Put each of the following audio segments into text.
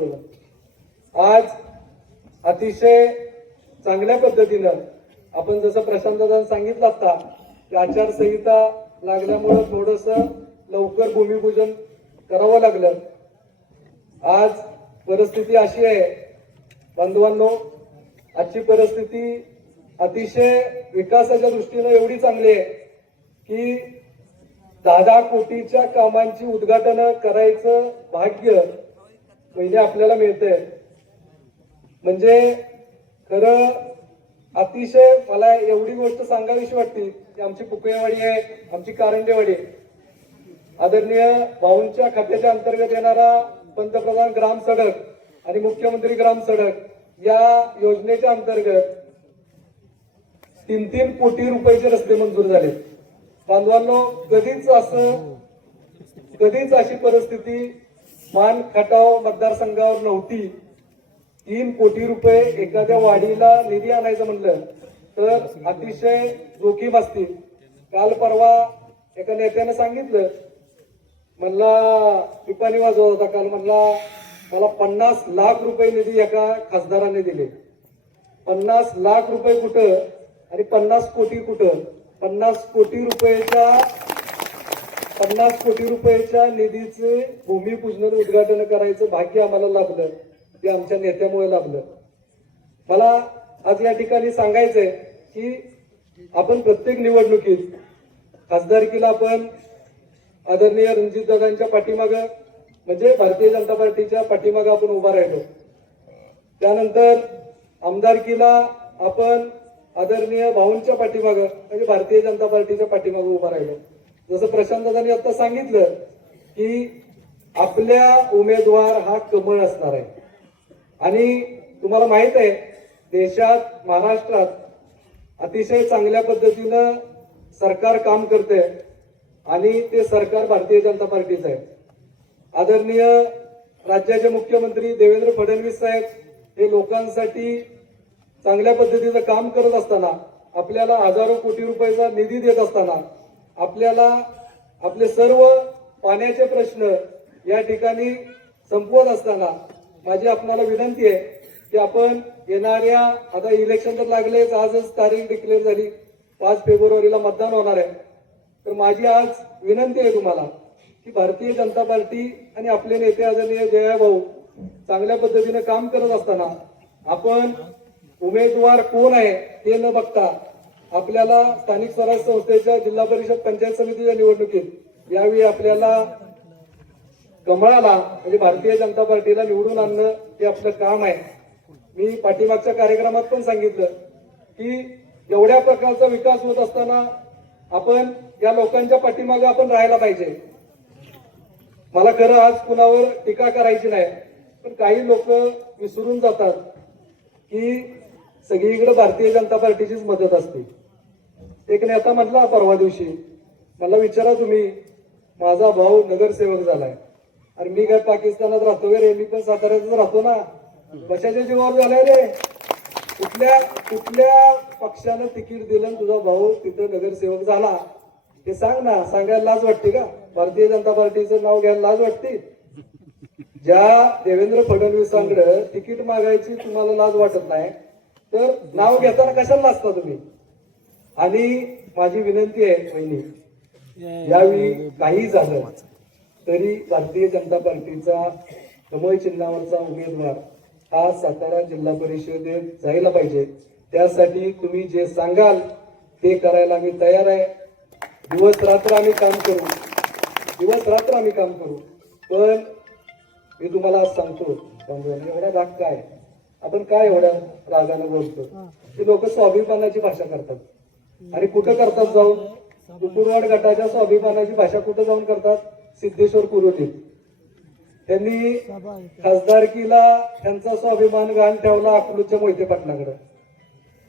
मिळवलं। आज अतिशय चांगल्या पद्धतीनं आपण जसं प्रशांत दादा सांगितलं आता की आचारसंहिता लागल्यामुळं थोडस लवकर भूमिपूजन करावं लागलं। आज परिस्थिती अशी आहे बांधवांनो, आजची परिस्थिती अतिशय विकासाच्या दृष्टीनं एवढी चांगली आहे की 10 कोटीच्या कामांची उद्घाटन करायचं भाग्य पहिले आपल्याला मिळतंय। म्हणजे खरं अतिशय मला एवढी गोष्ट सांगावीशी वाटते की आमची पुकळेवाडी आहे, आमची कारंडेवाडी आहे, आदरणीय भाऊंच्या खात्याच्या अंतर्गत येणारा पंतप्रधान ग्राम सडक आणि मुख्यमंत्री ग्राम सडक या योजनेच्या अंतर्गत 3-3 कोटी रुपयाचे रस्ते मंजूर झाले। बांधवांनो, कधीच अशी परिस्थिती मान खटाव मतदारसंघावर नव्हती। 3 कोटी रुपये एखाद्या वाडीला निधी आणायचं म्हणलं तर अतिशय जोखीम असते। काल परवा एका नेत्याने सांगितलं, म्हणला पिपाणी वाजवत होता काल, म्हणला मला 50 लाख रुपये निधी एका खासदाराने दिले। 50 लाख रुपये कुठं आणि 50 कोटी कुठं? 50 कोटी रुपयाच्या निधीचे भूमिपूजन उद्घाटन करायचं भाग्य आम्हाला लाभलं, ते आमच्या नेत्यामुळे लाभलं। मला आज या ठिकाणी सांगायचंय की आपण प्रत्येक निवडणुकीत खासदारकीला आपण आदरणीय रणजितदादांच्या पाठीमागं म्हणजे भारतीय जनता पार्टीच्या पाठीमागं आपण उभा राहिलो। त्यानंतर आमदारकीला आपण आदरणीय भाऊंच्या पाठीमागं म्हणजे भारतीय जनता पार्टीच्या पाठीमागं उभा राहिलो। जसं प्रशांत दादांनी आता सांगितलं की आपल्या उमेदवार हा कमळ असणार आहे आणि तुम्हाला माहित आहे देशात महाराष्ट्रात अतिशय चांगल्या पद्धतीनं सरकार काम करते आणि ते सरकार भारतीय जनता पार्टीचं आहे। आदरणीय राज्याचे मुख्यमंत्री देवेंद्र फडणवीस साहेब हे लोकांसाठी चांगल्या पद्धतीचं काम करत असताना, आपल्याला हजारो कोटी रुपयाचा निधी देत असताना, आपल्याला आपले सर्व पाण्याचे प्रश्न या ठिकाणी संपवत असताना माझी आपल्याला विनंती आहे की आपण येणाऱ्या आता इलेक्शन तर लागलेच, आजच तारीख डिक्लेअर झाली, 5 फेब्रुवारीला मतदान होणार आहे। तर माझी आज विनंती आहे तुम्हाला की भारतीय जनता पार्टी आणि आपले नेते आदरणीय जया भाऊ चांगल्या पद्धतीने काम करत असताना आपण उमेदवार कोण आहे हे न बघता आपल्याला स्थानिक स्वराज्य संस्थेच्या जिल्हा परिषद पंचायत समितीच्या निवडणुकीत यावेळी आपल्याला कमळाला म्हणजे भारतीय जनता पार्टीला निवडून आणणं हे आपलं काम आहे। मी पाठीमागच्या कार्यक्रमात पण सांगितलं की एवढ्या प्रकारचा विकास होत असताना आपण या लोकांच्या पाठीमागे आपण राहायला पाहिजे। मला खरं आज कुणावर टीका करायची नाही, पण काही लोक विसरून जातात की सगळीकडे भारतीय जनता पार्टीचीच मदत असते। एक नेता म्हटला परवा दिवशी, मला विचारा तुम्ही, माझा भाऊ नगरसेवक झालाय आणि मी काय पाकिस्तानात राहतो रे, मी पण साताऱ्यातच राहतो ना, कशाच्या जीवावर झालाय रे? कुठल्या पक्षानं तिकीट दिलं तुझा भाऊ तिथं नगरसेवक झाला हे सांग ना। सांगायला लाज वाटते का? भारतीय जनता पार्टीचं नाव घ्यायला लाज वाटते? ज्या देवेंद्र फडणवीसांकडे तिकीट मागायची तुम्हाला लाज वाटत नाही तर नाव घेताना कशाला लाजता तुम्ही? आणि माझी विनंती आहे बहिणी, यावेळी काही झालं तरी भारतीय जनता पार्टीचा कमळ चिन्हावरचा उमेदवार हा सातारा जिल्हा परिषदेत जायला पाहिजे। त्यासाठी तुम्ही जे सांगाल ते करायला आम्ही तयार आहे। दिवस रात्र आम्ही काम करू, पण मी तुम्हाला आज सांगतो एवढा राग काय, आपण काय एवढ्या रागाने बोलतो? ते लोक स्वाभिमानाची भाषा करतात आणि कुठं करतात जाऊन? कुकुरवाड गटाच्या स्वाभिमानाची भाषा कुठं जाऊन करतात? सिद्धेश्वर कुरुटीत। त्यांनी खासदारकीला त्यांचा स्वाभिमान गहाण ठेवला अकलूजच्या मोहिते पाटलाकडे,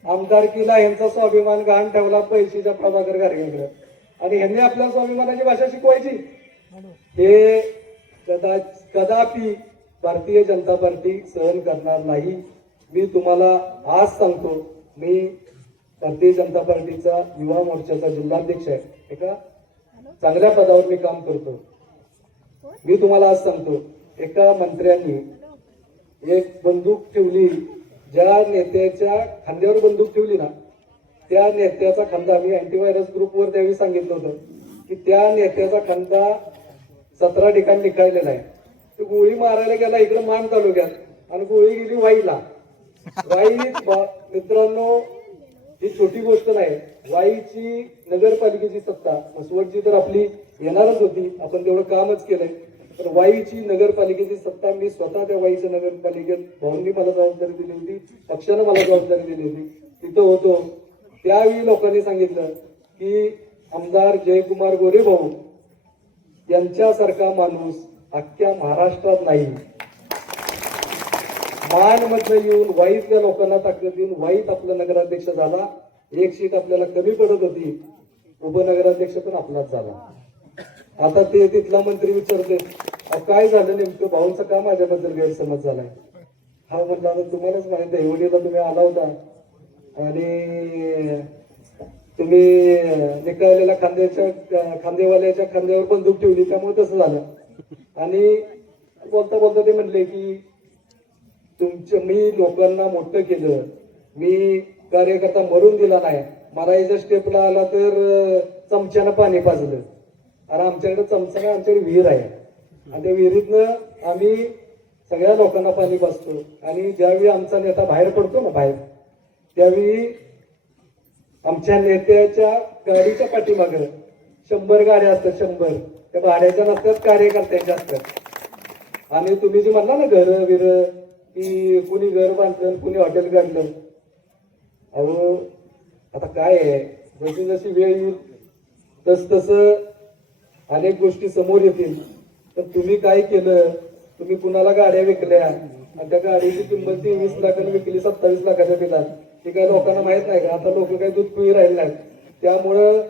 आमदारकीला यांचा स्वाभिमान गहाण ठेवला पैशीच्या प्रभाकर गारगेकडे, आणि ह्यांनी आपल्या स्वाभिमानाची भाषा शिकवायची? हे कदापि भारतीय जनता पार्टी सहन करणार नाही। मी तुम्हाला आज सांगतो, मी भारतीय जनता पार्टीचा युवा मोर्चाचा जिल्हाध्यक्ष आहे, एका चांगल्या पदावर मी काम करतो। मी तुम्हाला आज सांगतो, एका मंत्र्यांनी एक बंदूक ठेवली, ज्या नेत्याच्या खांद्यावर बंदूक ठेवली ना, त्या नेत्याचा खांदा, मी अँटीव्हायरस ग्रुपवर त्यावेळी सांगितलं होतं की त्या नेत्याचा खांदा 17 ठिकाणी निकाळलेला आहे. तो गोळी मारायला गेला इकडे मान तालुक्यात आणि गोळी गेली वाईला. वाई मित्रांनो, ही छोटी गोष्ट नाही. वाईची नगरपालिकेची सत्ता, मसवडची तर आपली येणारच होती, आपण तेवढं कामच केलंय. पण वाईची नगरपालिकेची सत्ता मी स्वतः त्या वाईच्या नगरपालिकेत, भाऊंनी मला जबाबदारी दिली होती, पक्षानं मला जबाबदारी दिली होती, तिथं होतो. त्यावेळी लोकांनी सांगितलं की आमदार जयकुमार गोरे भाऊ यांच्यासारखा माणूस अख्ख्या महाराष्ट्रात नाही. मानमधनं येऊन वाईतल्या लोकांना ताकद देऊन वाईत आपला नगराध्यक्ष झाला. एक सीट आपल्याला कमी पडत होती, उपनगराध्यक्ष पण आपलाच झाला. आता ते तिथला मंत्री विचारते काय झालं नेमकं, भाऊंचा का माझ्याबद्दल गैरसमज झालाय. हा म्हटलं आता तुम्हालाच माहित आहे, एवढीला तुम्ही आला होता आणि तुम्ही निकाळलेल्या खांदेवाल्याच्या खांद्यावर बंदूक ठेवली, त्यामुळे तसं झालं. आणि बोलता बोलता ते म्हणले की मी लोकांना मोठं केलं, मी कार्यकर्ता मरून दिला नाही, मरायच्या स्टेपला आला तर चमच्यानं पाणी पाजलं. आणि आमच्याकडे चमचा नाही, आमच्याकडे विहीर आहे आणि त्या विहिरीतनं आम्ही सगळ्या लोकांना पाणी पाजतो. आणि ज्यावेळी आमचा नेता बाहेर पडतो ना बाहेर, त्यावेळी आमच्या नेत्याच्या गाडीच्या पाठीमागं 100 गाड्या असतात, 100. त्या भाड्याच्या नसतात, कार्यकर्त्यांच्या असतात. आणि तुम्ही जे म्हणला ना घर विर की कुणी घर बांधलं कुणी हॉटेल काढलं, अहो आता काय आहे, जशी जशी वेळ येईल तस तसं अनेक गोष्टी समोर येतील. तर तुम्ही काय केलं, तुम्ही कुणाला गाड्या विकल्या आणि त्या गाडीची किंमत 20 लाखाने विकली 27 लाखाच्या दिला, ते काही लोकांना माहित नाही का. आता लोक काही दूध पिऊ राहिले नाहीत. त्यामुळं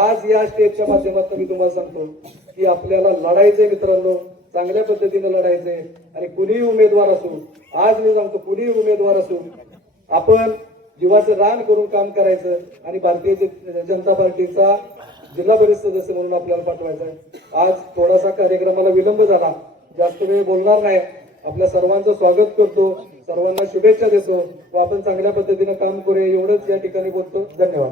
आज या स्टेजच्या माध्यमातून मी तुम्हाला सांगतो की आपल्याला लढायचंय मित्रांनो, चांगल्या पद्धतीने लढायचंय. आणि कुणीही उमेदवार असो, आज मी सांगतो कुणीही उमेदवार असो, आपण जीवाचं रान करून काम करायचं आणि भारतीय जनता पार्टीचा जिल्हा परिषद सदस्य म्हणून आपल्याला पाठवायचं आहे. आज थोडासा कार्यक्रमाला विलंब झाला, जास्त वेळ बोलणार नाही. आपल्या सर्वांचं स्वागत करतो, सर्वांना शुभेच्छा देतो व आपण चांगल्या पद्धतीने काम करूया एवढंच या ठिकाणी बोलतो. धन्यवाद.